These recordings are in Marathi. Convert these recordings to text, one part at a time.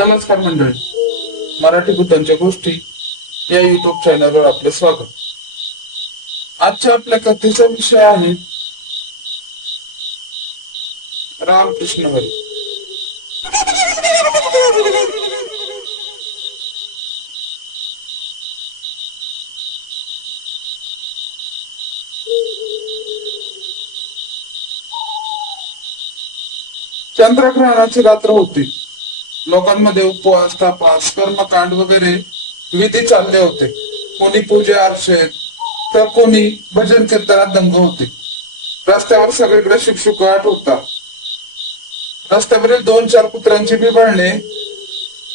नमस्कार मंडळी, मराठी बुद्धांच्या गोष्टी या युट्यूब चॅनलवर आपले स्वागत. आजच्या आपल्या कथेचा विषय आहे रामकृष्ण हरी. चंद्रग्रहणाची रात्र होती. लोकांमध्ये उपवास, तपास, कर्मकांड वगैरे विधी चालले होते. कोणी पूजा अर्चेत तर कोणी भजन कीर्तनात दंग होते. रस्त्यावर सगळीकडे शुकशुकाट होता. रस्त्यावरील दोन चार कुत्र्यांची बिबळणे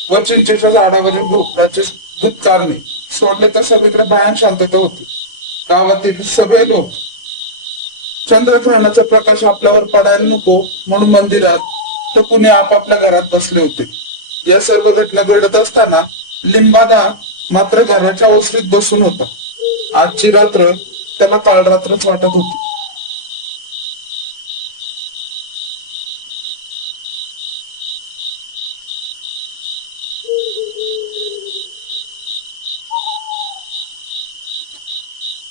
व चिंचेच्या झाडावरील भोपळाचे दूध कारणे सोडले तर सगळीकडे भयान शांतता होती. गावातील सगळे लोक चंद्रग्रहणाचा प्रकाश आपल्यावर पडायला नको म्हणून मंदिरात तर कुणी आपापल्या घरात बसले होते. या सर्व घटना घडत असताना लिंबादा मात्र घराच्या ओसरीत बसून होता. आजची रात्र त्याला काळरात्रच वाटत होती.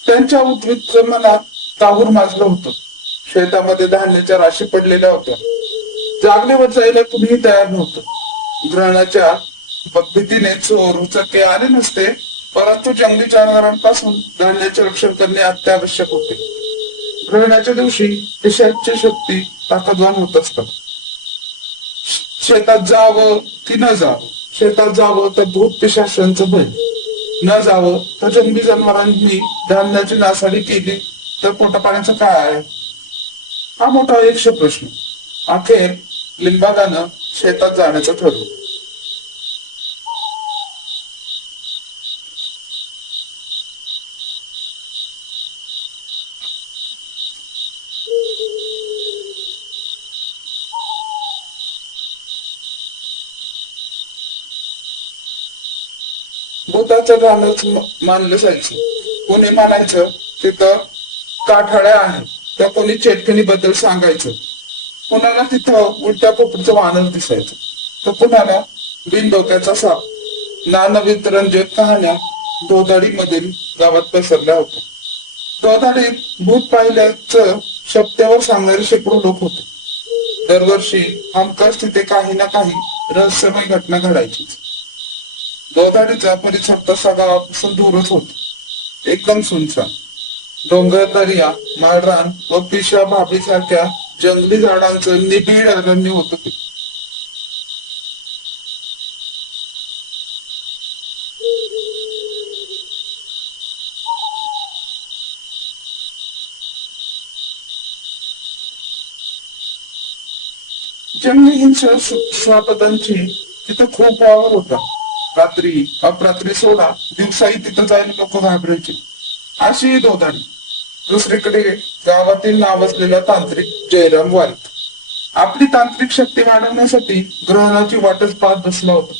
त्यांच्या उद्विग्न मनात काहूर माजलं होतं. शेतामध्ये धान्याच्या राशी पडलेल्या होत्या. जागण्यावर जायला कुणीही तयार नव्हतं. ग्रहणाच्या भीतीने चोर उचके आले नसते, परंतु जंगली जनावरांपासून धान्याचे रक्षण करणे अत्यावश्यक होते. ग्रहणाच्या दिवशी पिशाच्ची शक्ती ताकदवान होत असतात. शेतात जावं की न जावं, शेतात जावं तर भूत पिशाचांचं भय, न जावं तर जंगली जनावरांनी धान्याची नासाडी केली तर पोटापाण्याचं काय आहे, हा मोठा एकशे प्रश्न. अखेर लिंबादानं शेतात जाण्याचं ठरवलं. भूताचं रानच मानलं जायचं. कोणी म्हणायचं तिथं काठळ्या आहेत, त्या कोणी चेटकणी बद्दल सांगायचं. कुणाला तिथं उलट्या पोपटचं वानर दिसायचं, तर कुणाला बिनडोक्याचा साप. नानवितरंजक कहाण्या दोधाडी मधील गावात पसरल्या होत्या. दोधाडीत भूत पाहिल्याचं शपथेवर सांगणारे शेकडो लोक होते. दरवर्षी हमखास तिथे काही ना काही रहस्यमय घटना घडायची. दोधाडीचा परिसर तसा गावापासून दूरच होता. एकदम सुनसान. डोंगर, दर्या, माळरान व पिशा भाभी सारख्या जंगली झाडांचं निबिड अरण्य होत ते. जंगली हिंसा श्वापदांची तिथं खूप वावर होता. रात्री अपरात्री सोडा, दिवसाही तिथं जायला लोक घाबरायचे. अशी दोधाडी. दुसरीकडे गावातील नावाजलेला तांत्रिक जयराम वारीत आपली तांत्रिक शक्ती वाढवण्यासाठी ग्रहणाची वाटच पाहत बसला होता.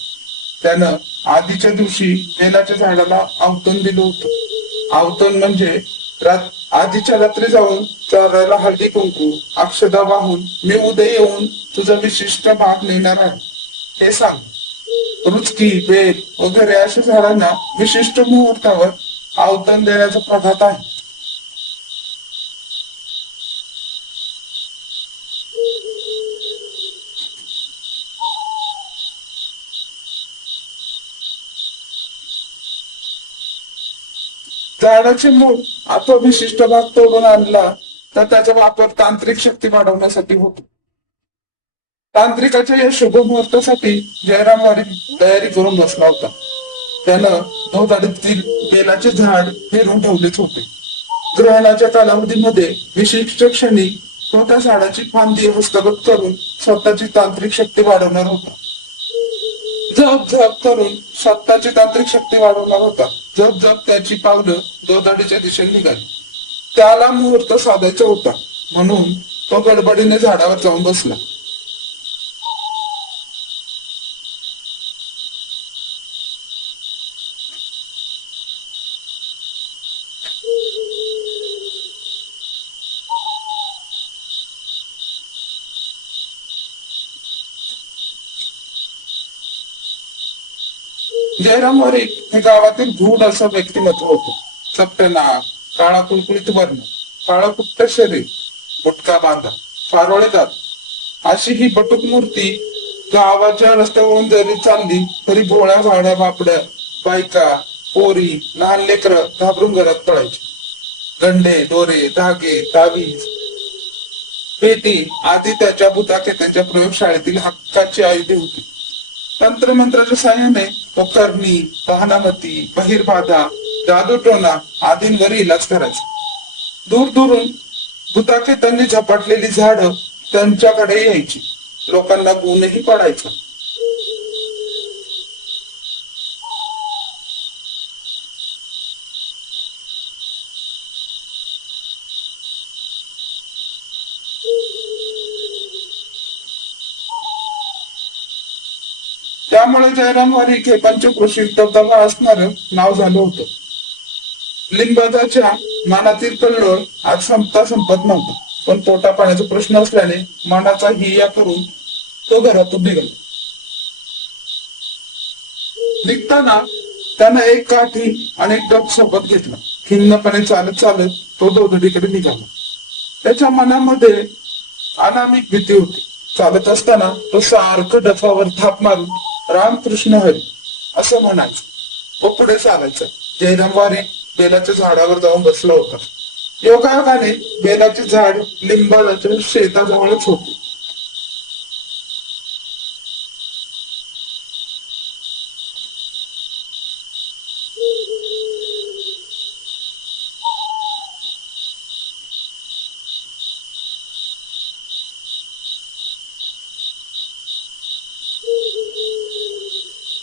त्यानं आधीच्या दिवशी बेलाच्या झाडाला आवतण दिलं होतं. आवतण म्हणजे आधीच्या रात्री जाऊन चारायला हळदी कुंकू अक्षदा वाहून मी उद्या येऊन तुझा विशिष्ट भाग नेणार आहे हे सांग. रुचकी, बेल वगैरे अशा झाडांना विशिष्ट मुहूर्तावर आवतण देण्याचा प्रघात आहे. झाडाचे मूळ अथवा विशिष्ट भाग तोडून आणला तर त्याचा वापर तांत्रिक शक्ती वाढवण्यासाठी होतो. तांत्रिकाच्या या शुभ मुहूर्तासाठी जयराम वारी तयारी करून बसला होता. त्यानं दोधाडीतील बेलाचे झाड पेरून ठेवलेच होते. ग्रहणाच्या कालावधीमध्ये विशिष्ट क्षणी तो त्या झाडाची फांदी हस्तगत करून स्वतःची तांत्रिक शक्ती वाढवणार होता. जप जप करून स्वतःची तांत्रिक शक्ती वाढवणार होता. जप जप त्याची पावलं दोधाडीच्या दिशेने निघाली. त्याला मुहूर्त साधायचा होता म्हणून तो गडबडीने झाडावर जाऊन बसला. जयराम वारीक हे गावातील धूळ असं व्यक्तिमत्व होतं. चपटे नाक, काळा कुळकुळीत वर्ण, काळा कुट्ट शरीर, बुटका बांधा, फारोळे दात अशी ही बटुक मूर्ती गावाच्या रस्त्यावरून जरी चालली तरी भोळ्या भाड्या बापड्या बायका, पोरी, लहान लेकर घाबरून घरात पडायची. गंडे, दोरे, धागे, तावीज, पेटी आदी त्याच्या भूताके त्यांच्या प्रयोगशाळेतील हक्काची आयुधे होती. तंत्रमंत्राच्या साह्याने तो करणी, बहानामती, बहिर्बाधा, जादूटोना आदींवर इलाज करायचा. दूर दूरून भूताके त्यांनी झपाटलेली झाडं त्यांच्याकडे यायची. लोकांना गुणही पडायचा. त्यामुळे जयराम वारिक हे पंचक्रोशीत दबदबा असणार नाव झालं होतं. लिंबादाच्या मनातील कल्लोळ आज संपता संपत नव्हता. पण पोटा पाण्याचा प्रश्न असल्याने मनाचा हिया करून तो घरातून निघाला. निघताना त्यानं एक काठी आणि एक डब सोबत घेतला. खिन्नपणे चालत चालत तो दोधडीकडे निघाला. त्याच्या मनामध्ये अनामिक भीती होती. चालत असताना तो सारखं डफावर थाप मारून रामकृष्ण हरी असं म्हणायचं. तो पुढे चालायचा. जयराम वारिक बेलाच्या झाडावर जाऊन बसला होता. योगायोगाने बेलाचे झाड लिंबाच्या शेताजवळच होते.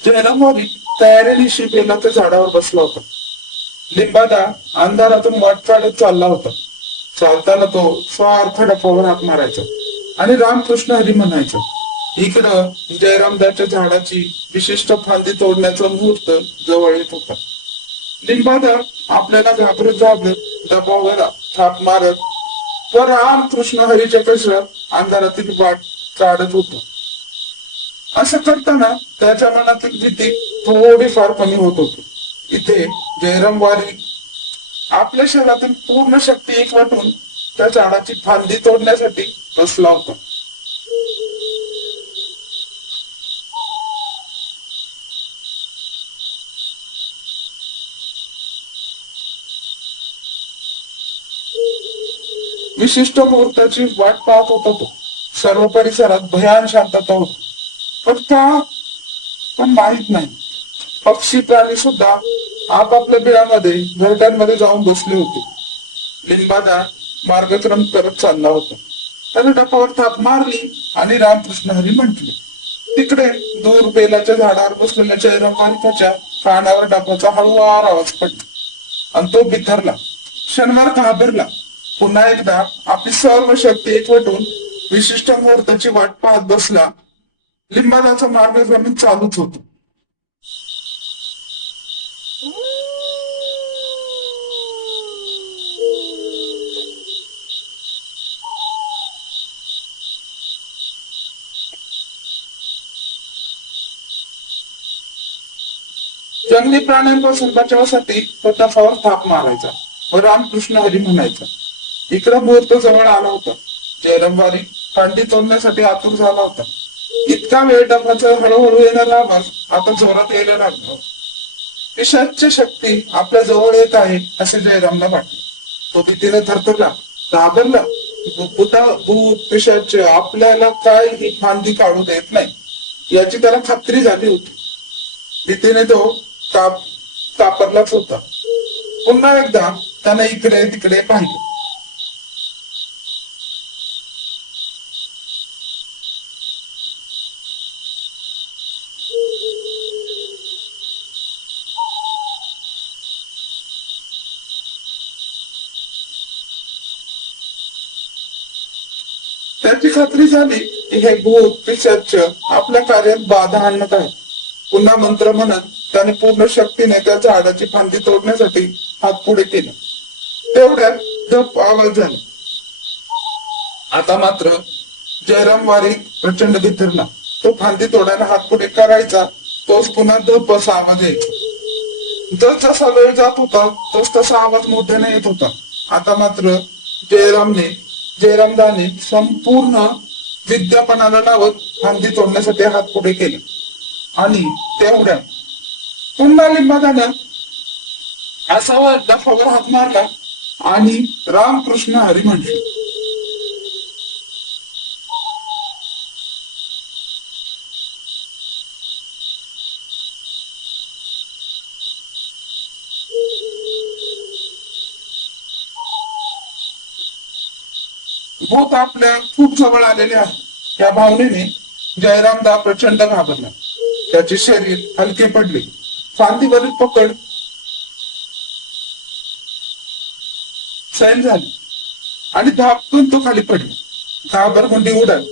जयराम वारिक तयारीनिशी बेलाच्या झाडावर बसला होता. लिंबादा अंधारातून वाट काढत चालला होता. चालताना तो स्वार्थ डफावर हाक मारायचा आणि रामकृष्ण हरी म्हणायचा. इकडं जयरामदाच्या झाडाची विशिष्ट फांदी तोडण्याचा मुहूर्त जवळ येत होता. लिंबादा आपल्याला घाबरत घाबरत डबावर थाप मारत व रामकृष्ण हरीच्या कशा अंधारातील वाट काढत होता. असं करताना त्याच्या मनातील भीती थोडीफार कमी होत होती. इथे जयराम वारिक आपल्या शरीरातील पूर्ण शक्ती एकवटून त्या झाडाची फांदी तोडण्यासाठी बसला होता. विशिष्ट मुहूर्ताची वाट पाहत होता तो. सर्व परिसरात भयान शांतता होती. पण माहित नाही. पक्षी प्राणी सुद्धा आपापल्या बिळामध्ये घरट्यांमध्ये जाऊन बसले होते. लिंबादा मार्गक्रम करत चालला होता. त्याने डपावर थाप मारली आणि रामकृष्ण हरी म्हटले. तिकडे दूर बेलाच्या झाडावर बसलेल्या जयराम वारिकाच्या कानावर डपाचा हळूवार आवाज पडला आणि तो बिथरला. क्षणभर घाबरला. पुन्हा एकदा आपली सर्व शक्ती एकवटून विशिष्ट मुहूर्ताची वाट पाहत बसला. लिंबादाचा मार्गक्रमण चालूच होतो. जंगली प्राण्यांपासून बचावासाठी तो डफावर थाप मारायचा व रामकृष्ण हरी म्हणायचा. इकडं मुहूर्त जवळ आला होता. जयराम वारिक फांदी तोडण्यासाठी आतुर झाला होता. इतका वेळ डफाचा हळूहळू येणारा आवाज आता जोरात यायला लागला. पिशाच्य शक्ती आपल्या जवळ येत आहे असे जयरामला वाटले. तो भीतीने थरथरला, घाबरला. भूत पिशाच्य आपल्याला काय ही फांदी काढू देत नाही याची त्याला खात्री झाली होती. भीतीने तो कापरलाच होता. पुन्हा एकदा त्याने इकडे तिकडे पाहिले. त्याची खात्री झाली की हे भूत पिशाच्य आपल्या कार्यात बाधा आणत आहे. पुन्हा मंत्र म्हणत त्याने पूर्ण शक्तीने त्या झाडाची फांदी तोडण्यासाठी हात पुढे केला. तेवढ्यात धप आवाज झाला. आता मात्र जयराम वारिक प्रचंड बिथरला. तो फांदी तोडायला हात पुढे करायचा तोच पुन्हा धपस आवाज यायचा. जस जसा वेळ जात होता तस तसा आवाज मोठ्याने येत होता. आता मात्र जयरामने जयरामदाने संपूर्ण विद्यापणाला लावत फांदी तोडण्यासाठी हात पुढे केले आणि तेवढ्या पुन्हा लिंबादानं असा डफावर हात मारला आणि रामकृष्ण हरी म्हटले. भूत आपल्या खूप जवळ आलेले आहे या भावनेने जयरामदा प्रचंड घाबरला. त्याचे शरीर हलके पडले. फांदीवरील पकड सैल झाली आणि धापटून तो खाली पडला. घाबरगुंडी उडाली.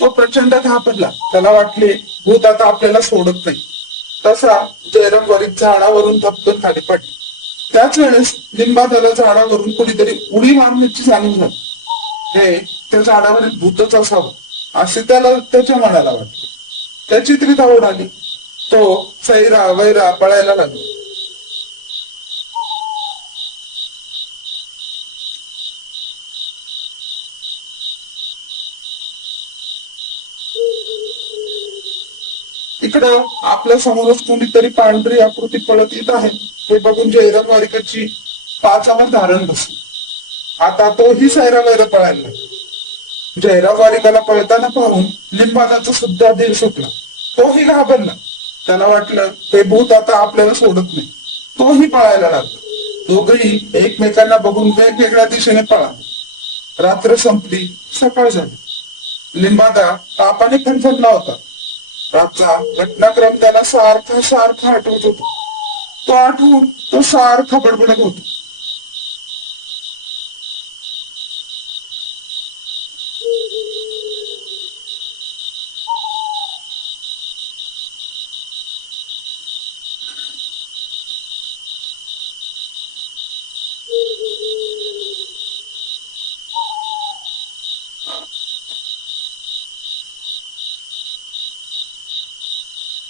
तो प्रचंड घाबरला. त्याला वाटले भूत आता आपल्याला सोडत नाही. तसा जयराम वरील झाडावरून धपकन खाली पडला. त्याच वेळेस लिंबादाला झाडावरून कुणीतरी उडी मारण्याची जाणीव झाली. हे त्या झाडावरील भूतच असावं असे त्याला त्याच्या मनाला वाटले. त्याची त्रिधा उडाली. तो सैरा वैरा पळायला लागला. इकडं आपल्या समोरच कोणीतरी पांढरी आकृती पळत येत आहे हे बघून जयराम वारीकरची पाचावर धारण बसली. आता तोही सैरा वैरा पळायला लागला. जयराम वारिकाला पळताना पाहून लिंबादाचा सुद्धा धीर सुटला. तोही घाबरला. त्याला वाटलं ते भूत आता आपल्याला सोडत नाही. तोही पळायला लागला. दोघही एकमेकांना बघून वेगवेगळ्या दिशेने पळाले. रात्र संपली. सकाळ झाली. लिंबादा तापाने खणखणला होता. रातचा घटनाक्रम त्याला सारखा सारखा आठवत होता. तो आठवून तो सारखा बडबडत होता.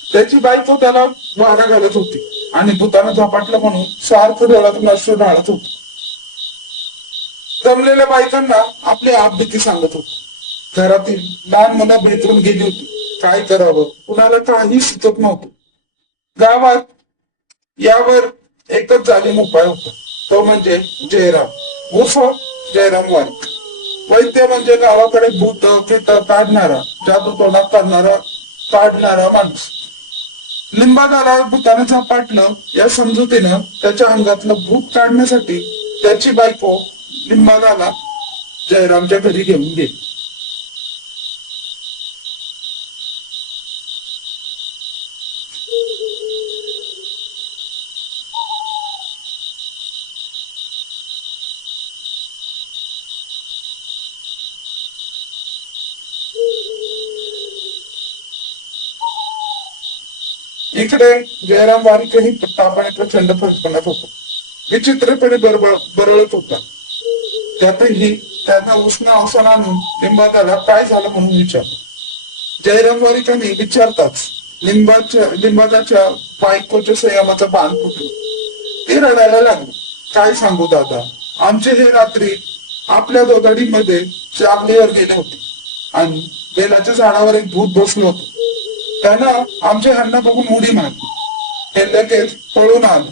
त्याची बायको त्याला वारा घालत होती आणि भूतानं झपाटलं म्हणून सारखं डोळ्यातून अश्रू ढाळत होत. जमलेल्या बायकांना आपली आपबीती सांगत होत. घरातील लहान मुलं भेटून गेली होती. काय करावं कुणाला काही सुचत नव्हतं. गावात यावर एकच जालीम उपाय होता. तो म्हणजे जयराम उर्फ जयराम वारीक. वैद्य म्हणजे गावाकडे भूत प्रेत काढणारा, जादूटोणा काढणारा माणूस. लिंबादाला भूताने झपाटलं या समजुतीनं त्याच्या अंगातलं भूत काढण्यासाठी त्याची बायको लिंबादाला जयरामच्या घरी घेऊन गेली. इकडे जयराम वारीकही तापाने प्रचंड फरफरत होता. विचित्रपणे बरळत होता. त्यातही त्यांना उष्ण अवसान आणून लिंबादाला काय झालं म्हणून विचारलं. जयराम वारीकाने विचारताच लिंबादाच्या बायकोच्या संयमाचा बाण फुटला. ते रडायला लागले. काय सांगू दादा, आमचे हे रात्री आपल्या दोघाडीमध्ये चांगलीवर गेले होते आणि बेलाच्या झाडावर एक भूत बसलो होतो. त्यानं आमच्या ह्यांना बघून उडी मारली. हे लगेच पळून आलं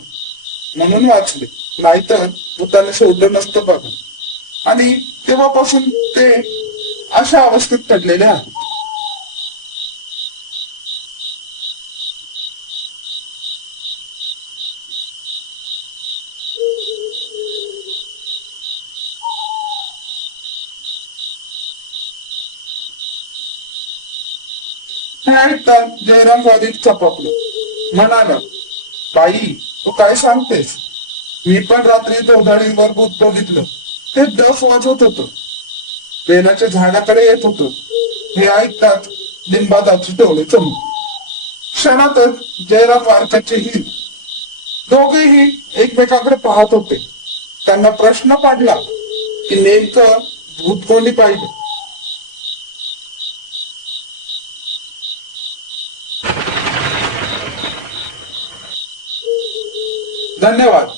म्हणून वाचले. नाहीतर भूताने सोडलं नसतं बघा. आणि तेव्हापासून ते अशा अवस्थेत पडलेले आहेत. हे ऐकता जयराम वारीक चपकलो. म्हणाला, बाई तू काय सांगतेस? मी पण रात्री दोघाडीवर भूत बघितलं. ते डफ वाजवत होतं. बेलाच्या झाडाकडे येत होतं. हे ऐकताच लिंबादाचे डोळे चमकले. क्षणातच जयराम वारकाचेही दोघेही एकमेकांकडे पाहत होते. त्यांना प्रश्न पडला की नेमकं भूत कोणी पाहिलं. धन्यवाद.